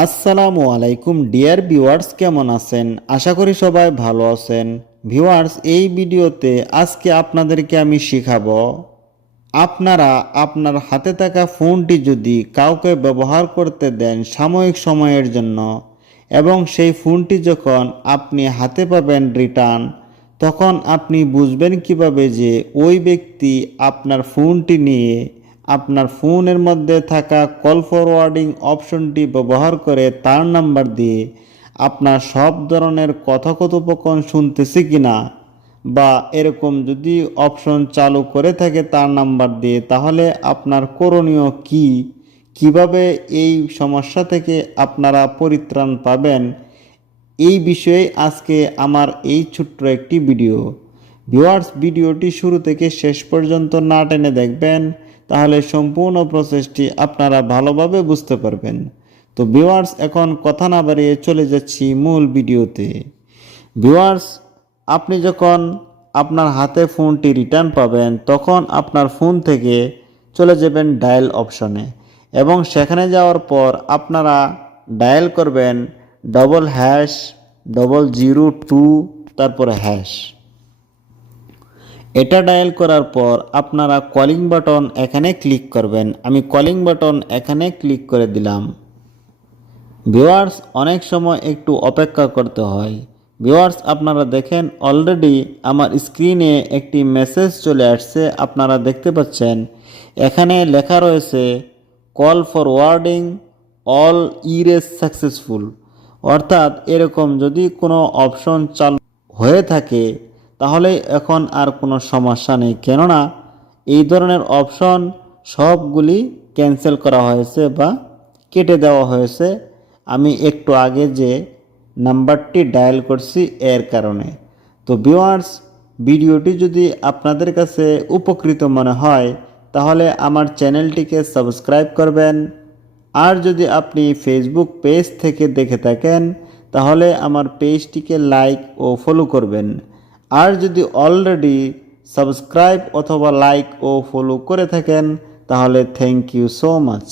আসসালামু আলাইকুম, dear viewers, কেমন আছেন? আশা করি সবাই ভালো আছেন। ভিউয়ার্স, এই ভিডিওতে আজকে আপনাদেরকে আমি শেখাবো, আপনারা আপনার হাতে থাকা ফোনটি যদি কাউকে ব্যবহার করতে দেন সাময়িক সময়ের জন্য এবং সেই ফোনটি যখন আপনি হাতে পাবেন রিটার্ন, তখন আপনি বুঝবেন কীভাবে যে ওই ব্যক্তি আপনার ফোনটি নিয়ে আপনার ফোনের মধ্যে থাকা কল ফরওয়ার্ডিং অপশনটি ব্যবহার করে তার নাম্বার দিয়ে আপনার সব ধরনের কথোপকথন শুনতেছে কিনা বা এরকম যদি অপশন চালু করে থাকে তার নাম্বার দিয়ে, তাহলে আপনার করণীয় কি? কীভাবে এই সমস্যা থেকে আপনারা পরিত্রাণ পাবেন? এই বিষয়ে আজকে আমার এই ছোট্ট একটি ভিডিও। ভিওয়ার্স ভিডিওটি শুরু থেকে শেষ পর্যন্ত না টেনে দেখবেন। তাহলে সম্পূর্ণ প্রসেসটি আপনারা ভালোভাবে বুঝতে পারবেন। তো ভিওয়ার্স এখন কথা না বাড়িয়ে চলে যাচ্ছি মূল ভিডিওতে। ভিওয়ার্স আপনি যখন আপনার হাতে ফোনটি রিটার্ন পাবেন, তখন আপনার ফোন থেকে চলে যাবেন ডায়াল অপশনে এবং সেখানে যাওয়ার পর আপনারা ডায়াল করবেন double hash double zero two তারপরে হ্যাশ এটা ডায়াল করার পর আপনারা কলিং বাটন এখানে ক্লিক করবেন। আমি কলিং বাটন এখানে ক্লিক করে দিলাম। ভিওয়ার্স অনেক সময় একটু অপেক্ষা করতে হয়। ভিওয়ার্স আপনারা দেখেন অলরেডি আমার স্ক্রিনে একটি মেসেজ চলে আসছে, আপনারা দেখতে পাচ্ছেন। এখানে লেখা রয়েছে call forwarding all erase successful অর্থাৎ এরকম যদি কোনো অপশন চালু হয়ে থাকে তাহলে এখন আর কোনো সমস্যা নেই। কেননা এই ধরনের অপশন সবগুলি ক্যান্সেল করা হয়েছে বা কেটে দেওয়া হয়েছে। আমি একটু আগে যে নাম্বারটি ডায়াল করছি এর কারণে। তো ভিউয়ার্স, ভিডিওটি যদি আপনাদের কাছে উপকৃত মনে হয়, তাহলে আমার চ্যানেলটিকে সাবস্ক্রাইব করবেন। আর যদি আপনি ফেসবুক পেজ থেকে দেখে থাকেন, তাহলে আমার পেজটিকে লাইক ও ফলো করবেন। আর যদি অলরেডি সাবস্ক্রাইব অথবা লাইক ও ফলো করে থাকেন, তাহলে থ্যাংক ইউ সো মাচ